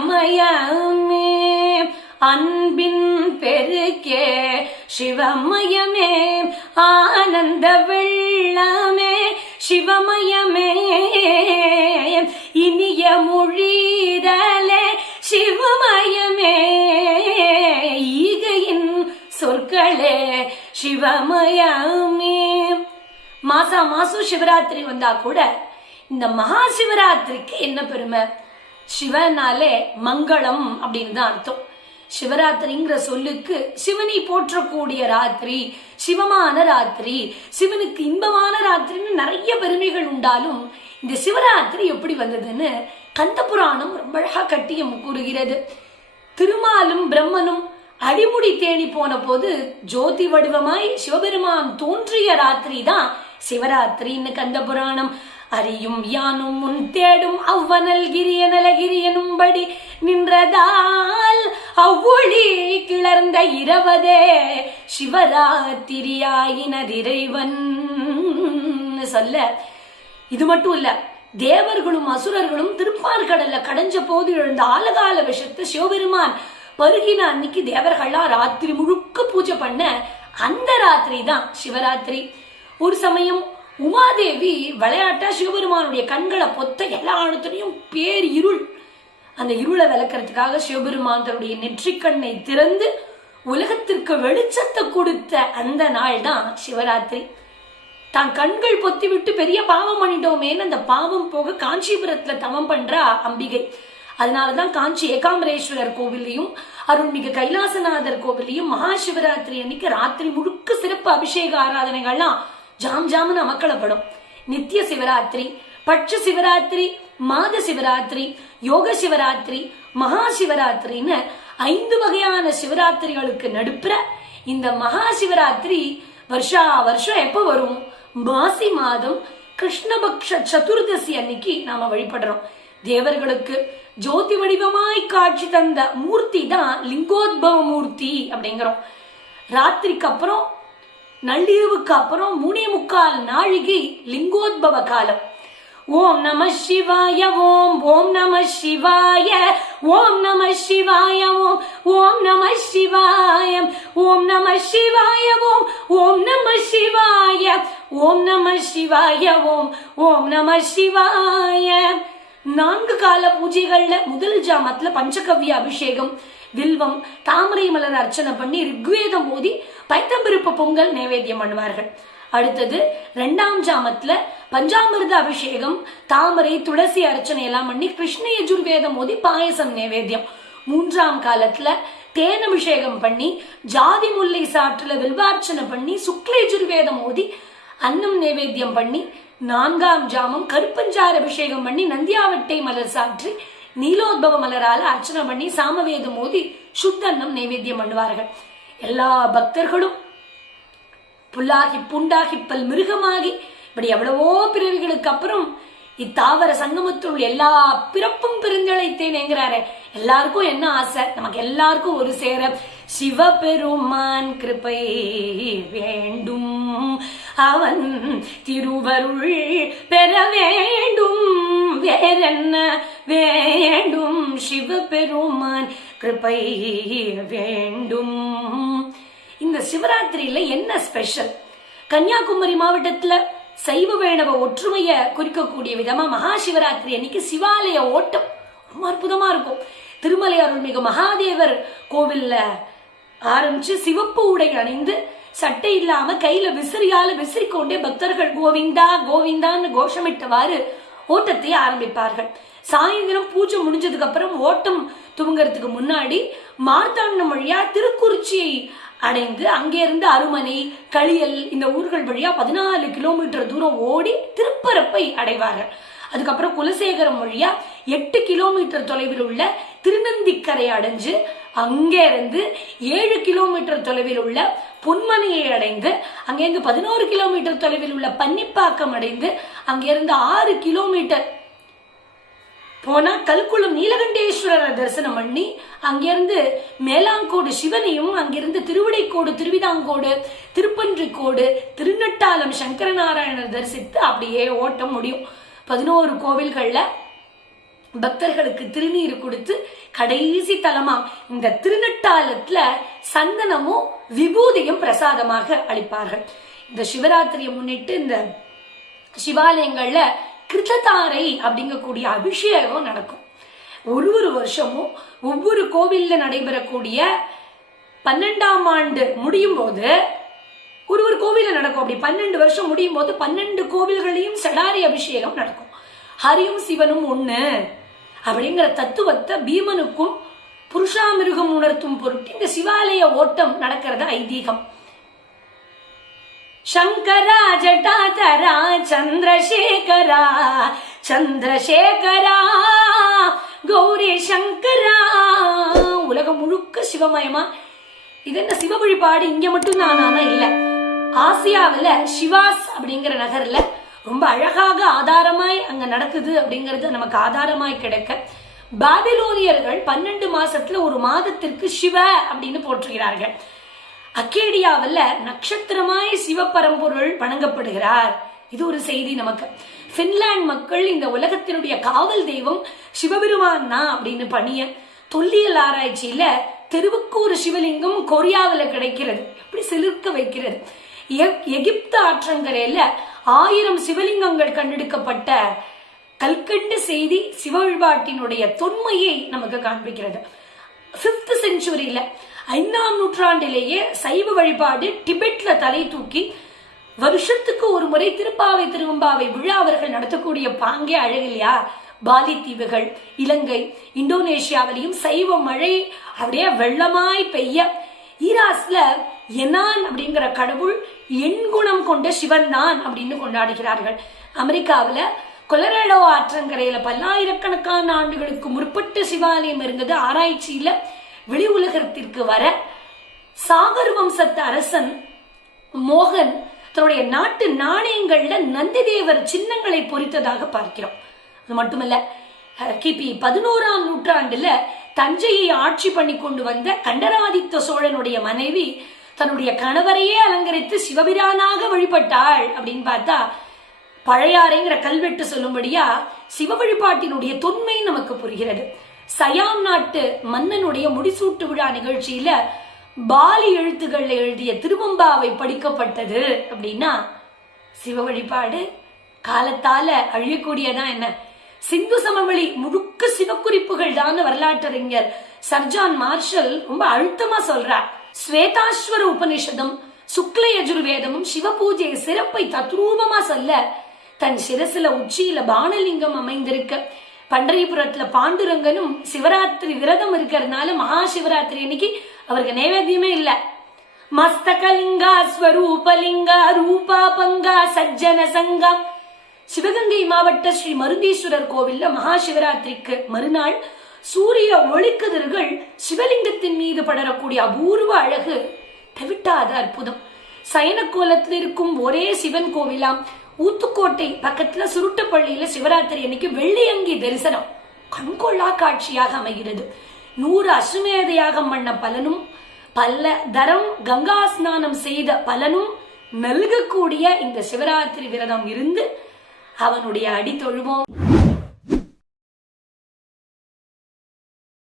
சிவமயமே. அன்பின் பெருக்கே சிவமயமே. ஆனந்த வெள்ளமே சிவமயமே. இனிய மொழிதலே சிவமயமே. ஈகையின் சொற்களே சிவமயமே. மாசா மாசம் சிவராத்திரி வந்தா கூட இந்த மகா சிவராத்திரிக்கு என்ன பெருமை? சிவனாலே மங்களம் அப்படின்னு தான் அர்த்தம். சிவராத்திரிங்கிற சொல்லுக்கு சிவனை போற்றக்கூடிய ராத்திரி சிவமான ராத்திரி சிவனுக்கு இன்பமான ராத்திரின்னு நிறைய பெருமைகள் உண்டாலும் இந்த சிவராத்திரி எப்படி வந்ததுன்னு கந்த புராணம் ரொம்ப அழகா கட்டியம் கூறுகிறது. திருமாலும் பிரம்மனும் அடிமுடி தேடி போன போது ஜோதி வடிவமாய் சிவபெருமான் தோன்றிய ராத்திரி தான் சிவராத்திரின்னு கந்த புராணம் அறியும் யானும் முன் தேடும் அவ்வனல் கிரிய நலகிரியனும்படி நின்றதால் அவ்வொளி கிளர்ந்த இரவதே சிவராத்திரியாயினதிரைவன் சொல்ல. இது மட்டும் இல்ல தேவர்களும் அசுரர்களும் திருப்பார்கடல்ல கடைஞ்ச போது எழுந்த ஆலகால விஷத்தை சிவபெருமான் பருகின அன்னைக்கு தேவர்கள்லாம் ராத்திரி முழுக்க பூஜை பண்ண அந்த ராத்திரி தான் சிவராத்திரி. ஒரு சமயம் உமாதேவி விளையாட்டா சிவபெருமானுடைய கண்களை பொத்த எல்லா இடத்துலயும் பேர் இருள். அந்த இருளை விளக்கிறதுக்காக சிவபெருமான் தன்னுடைய நெற்றிக்கண்ணை திறந்து உலகத்திற்கு வெளிச்சத்தை கொடுத்த அந்த நாள் தான் சிவராத்திரி. தான் கண்கள் பொத்தி விட்டு பெரிய பாவம் பண்ணிட்டோமேன்னு அந்த பாவம் போக காஞ்சிபுரத்துல தவம் பண்றா அம்பிகை. அதனாலதான் காஞ்சி ஏகாம்பரேஸ்வரர் கோவிலையும் அருள்மிகு கைலாசநாதர் கோவிலையும் மகா சிவராத்திரி அன்னைக்கு ராத்திரி முழுக்க சிறப்பு அபிஷேக ஆராதனைகள்லாம் ஜாம் ஜாமுன்னு அமக்களப்படும் நித்திய சிவராத்திரி பட்ச சிவராத்திரி மாத சிவராத்திரி யோக சிவராத்திரி மகா சிவராத்திரின்னு ஐந்து வகையான சிவராத்திரிகளுக்கு நடுப்புற இந்த மகா சிவராத்திரி வருஷா வருஷம் எப்போ வரும்? மாசி மாதம் கிருஷ்ணபக்ஷ சதுர்தசி அன்னைக்கு நாம வழிபடுறோம். தேவர்களுக்கு ஜோதி வடிவமாய் காட்சி தந்த மூர்த்தி தான் லிங்கோத்பவ மூர்த்தி அப்படிங்கிறோம். ராத்திரிக்கு அப்புறம் நள்ளிரவுக்கு அப்புறம் மூணே முக்கால் நாழிகை லிங்கோத்பவ காலம். ஓம் நம சிவாய ஓம் ஓம் நம சிவாய ஓம் நம சிவாய ஓம் ஓம் நம சிவாய ஓம் நம சிவாய ஓம் ஓம் நம சிவாய ஓம் நம சிவாய ஓம் ஓம் நம சிவாய. நான்கு கால பூஜைகள்ல முதல் ஜாமத்துல பஞ்சகவ்ய அபிஷேகம் வில்வம் தாமரை மலர் அர்ச்சனை பண்ணி ரிக்வேதம் ஓதி பைத்தம்பருப்பு பொங்கல் நைவேத்தியம் பண்ணுவார்கள். அடுத்தது ரெண்டாம் ஜாமத்துல பஞ்சாமிர்த அபிஷேகம் தாமரை துளசி அர்ச்சனை எல்லாம் பண்ணி கிருஷ்ண யஜுர்வேதம் ஓதி பாயசம் நைவேத்தியம். மூன்றாம் காலத்துல தேன் அபிஷேகம் பண்ணி ஜாதி முல்லை சாற்றுல வில்வார்ச்சனை பண்ணி சுக்ல யஜுர்வேதம் ஓதி அன்னம் நைவேத்தியம் பண்ணி நான்காம் ஜாமம் கருப்பஞ்சார் அபிஷேகம் பண்ணி நந்தியாவட்டை மலர் சாற்றி நீலோத்பவ மலரால அர்ச்சனை பண்ணி சாமவேதம் மோதி சுத்தன்னம் நைவேத்தியம் பண்ணுவார்கள். எல்லா பக்தர்களும் புல்லாகி புண்டாகி பல் மிருகமாகி இப்படி எவ்வளவோ பிறவிகளுக்கு அப்புறம் இத்தாவர சங்கமத்துள் எல்லா பிறப்பும் பிரிந்தழைத்தேனேங்கிறாரு எல்லாருக்கும் என்ன ஆசை? நமக்கு எல்லாருக்கும் ஒரு சேர. சிவபெருமான் கிருபை வேண்டும். அவன் திருவருள் பெற வேண்டும். வேறென்ன வேண்டும்? சிவபெருமான் கிருபை வேண்டும். இந்த சிவராத்திரியில என்ன ஸ்பெஷல்? கன்னியாகுமரி மாவட்டத்துல சைவ வேணவ ஒற்றுமையை குறிக்கக்கூடிய விதமா மகா சிவராத்திரி அன்னைக்கு சிவாலய ஓட்டம். ரொம்ப அற்புதமா இருக்கும். திருமலை அருள்மிகு மகாதேவர் கோவில்ல ஆரம்பிச்சு சிவப்பு உடை அணிந்து சட்டை இல்லாம கையில விசிறியால விசிறிக்கொண்டே பக்தர்கள் கோவிந்தா கோவிந்தான்னு கோஷமிட்டவாறு ஓட்டத்தை ஆரம்பிப்பார்கள். சாயந்தரம் பூஜை முடிஞ்சதுக்கு அப்புறம் ஓட்டம் துவங்கறதுக்கு முன்னாடி மார்த்தாண்டம் வழியா திருக்குறிச்சியை அடைந்து அங்கேருந்து அருமனை களியல் இந்த ஊர்கள் வழியா பதினாலு கிலோமீட்டர் தூரம் ஓடி திருப்பரப்பை அடைவார்கள். அதுக்கப்புறம் குலசேகரம் வழியா எட்டு கிலோமீட்டர் தொலைவில் உள்ள திருநந்திக்கரை அடைஞ்சு அங்கே இருந்து ஏழு கிலோமீட்டர் தொலைவில் உள்ள பொன்மணியை அடைந்து அங்கேருந்து பதினோரு கிலோமீட்டர் தொலைவில் உள்ள பன்னிப்பாக்கம் அடைந்து அங்கேருந்து ஆறு கிலோமீட்டர் போனா கல்குளம் நீலகண்டேஸ்வரரை தரிசனம் பண்ணி அங்கிருந்து மேலாங்கோடு சிவனையும் அங்கிருந்து திருவிடைக்கோடு திருவிதாங்கோடு திருப்பன்றிக்கோடு திருநட்டாலம் சங்கரநாராயணர் தரிசித்து அப்படியே ஓட்டம் முடியும். பதினோரு கோவில்களில் பக்தர்களுக்கு திருநீர் கொடுத்து கடைசி தலமாம். இந்த திருநட்டாலத்துல சந்தனமும் விபூதியும் பிரசாதமாக அளிப்பார்கள். இந்த சிவராத்திரியை முன்னிட்டு இந்த சிவாலயங்கள்ல கிருத்ததாரை அப்படிங்கக்கூடிய அபிஷேகம் நடக்கும். ஒரு ஒரு வருஷமும் ஒவ்வொரு கோவில்ல நடைபெறக்கூடிய பன்னெண்டாம் ஆண்டு முடியும் போது ஒரு ஒரு கோவில நடக்கும். அப்படி பன்னெண்டு வருஷம் முடியும் போது பன்னெண்டு கோவில்களையும் சடாரி அபிஷேகம் நடக்கும். ஹரியும் சிவனும் ஒண்ணு. அப்படிங்கிற தத்துவத்தை பீமனுக்கும் புருஷாமிருகம் உணர்த்தும் பொருட்டு இந்த சிவாலய ஓட்டம் நடக்கிறது ஐதீகம். சங்கரா ஜட்டாதரா சந்திரசேகரா சந்திரசேகரா கௌரி சங்கரா. உலகம் முழுக்க சிவமயமா. இது என்ன சிவ வழிபாடு? இங்க மட்டும் தானானா இல்ல. ஆசியாவில் சிவாஸ் அப்படிங்கிற நகர்ல ரொம்ப அழகாக ஆதாரமாய் அங்க நடக்குது அப்படிங்கிறது நமக்கு ஆதாரமாய் கிடைக்க பாபிலோனியர்கள் பன்னெண்டு மாசத்துல ஒரு மாதத்திற்கு சிவ அப்படின்னு போற்றுகிறார்கள். அக்கேடியாவில் நட்சத்திரமாய் சிவபரம்பொருள் வணங்கப்படுகிறார். இது ஒரு செய்தி நமக்கு. பின்லாந்து மக்கள் இந்த உலகத்தினுடைய காவல் தெய்வம் சிவபெருமான் தான் அப்படின்னு பணிய தொல்லியல் ஆராய்ச்சியில தெருவுக்கு ஒரு சிவலிங்கம் கொரியாவில் கிடைக்கிறது. எப்படி சிலிர்க்க வைக்கிறது. எகிப்து ஆற்றங்கரையில ஆயிரம் சிவலிங்கங்கள் கண்டெடுக்கப்பட்ட கல்கண்டு செய்தி சிவ வழிபாட்டினுடைய தொன்மையை நமக்கு காண்பிக்கிறது. பிப்த் செஞ்சுரியில ஐந்தாம் நூற்றாண்டிலேயே சைவ வழிபாடு டிபெட்ல தலை தூக்கி வருஷத்துக்கு ஒரு முறை திருப்பாவை திருவம்பாவை விழா அவர்கள் நடத்தக்கூடிய பாங்கே அழகில்லையா பாலி தீவுகள் இலங்கை இந்தோனேஷியாவிலையும் சைவ மழை அப்படியே வெள்ளமாய் பெய்ய ஈராஸ்ல எனான் அப்படிங்கிற கடவுள் எண்குணம் கொண்ட சிவன் தான் அப்படின்னு கொண்டாடுகிறார்கள். அமெரிக்காவுல கொலராடோ ஆற்றங்கரையில பல்லாயிரக்கணக்கான ஆண்டுகளுக்கு முற்பட்ட சிவாலயம் இருந்தது. ஆராய்ச்சியில வெளி உலகத்திற்கு வர சாகர் வம்சத்து அரசன் மோகன் தன்னுடைய நாட்டு நாணயங்கள்ல நந்திதேவர் சின்னங்களை பொறித்ததாக பார்க்கிறோம். அது மட்டுமல்ல கிபி பதினோராம் நூற்றாண்டுல தஞ்சையை ஆட்சி பண்ணி கொண்டு வந்த கண்டராதித்த சோழனுடைய மனைவி தன்னுடைய கணவரையே அலங்கரித்து சிவபிரானாக வழிபட்டாள் அப்படின்னு பார்த்தா பழையாறைங்கிற கல்வெட்டு சொல்லும்படியா சிவ வழிபாட்டினுடைய தொன்மை நமக்கு புரிகிறது. சயாம் நாட்டு மன்னனுடைய முடிசூட்டு விழா நிகழ்ச்சியில பாலி எழுத்துக்கள்ல எழுதிய திருவம்பாவை படிக்கப்பட்டது அப்படின்னா சிவ வழிபாடு காலத்தால அழியக்கூடியதான் என்ன? சிந்து சமவெளி முழுக்க சிவக்குறிப்புகள் தான் வரலாற்றறிஞர் சர்ஜான் மார்ஷல் ரொம்ப அழுத்தமா சொல்றார். ஸ்வேதாஸ்வர உபனிஷதம் சுக்ல யஜுர்வேதமும் சிவ பூஜையை சிறப்பை தத்ரூபமா சொல்ல தன் சிரசுல உச்சியில பானலிங்கம் அமைந்திருக்க. பண்டரிபுரத்துல பாண்டுரங்கனும் சிவராத்திரி விரதம் இருக்கிறதுனால மகா சிவராத்திரி அன்னைக்கு அவருக்கு நைவேத்தியமே இல்ல. மஸ்தகலிங்கா ஸ்வரூபலிங்கா ரூபா பங்கா சஜ்ஜன சங்கம் சிவகங்கை மாவட்ட ஸ்ரீ மருந்தீஸ்வரர் கோவில்ல மகா சிவராத்திரிக்கு மறுநாள் சூரிய ஒளிக்கதிர்கள் சிவலிங்கத்தின் மீது படரக்கூடிய அபூர்வ அழகு. தெவிட்டாத அற்புதம். சயனக்கோலத்தில் இருக்கும் ஒரே சிவன் கோவிலாம் ஊத்துக்கோட்டை பக்கத்துல சுருட்டப்பள்ளியில சிவராத்திரி அன்னைக்கு வெள்ளியங்கி தரிசனம். கண்கொள்ளா காட்சியாக அமைகிறது. நூறு அசுமேத யாகம் பண்ண பலனும் பல்ல தரம் கங்கா ஸ்நானம் செய்த பலனும் நல்கக்கூடிய இந்த சிவராத்திரி விரதம் இருந்து அவனுடைய அடி தொழுவோம்.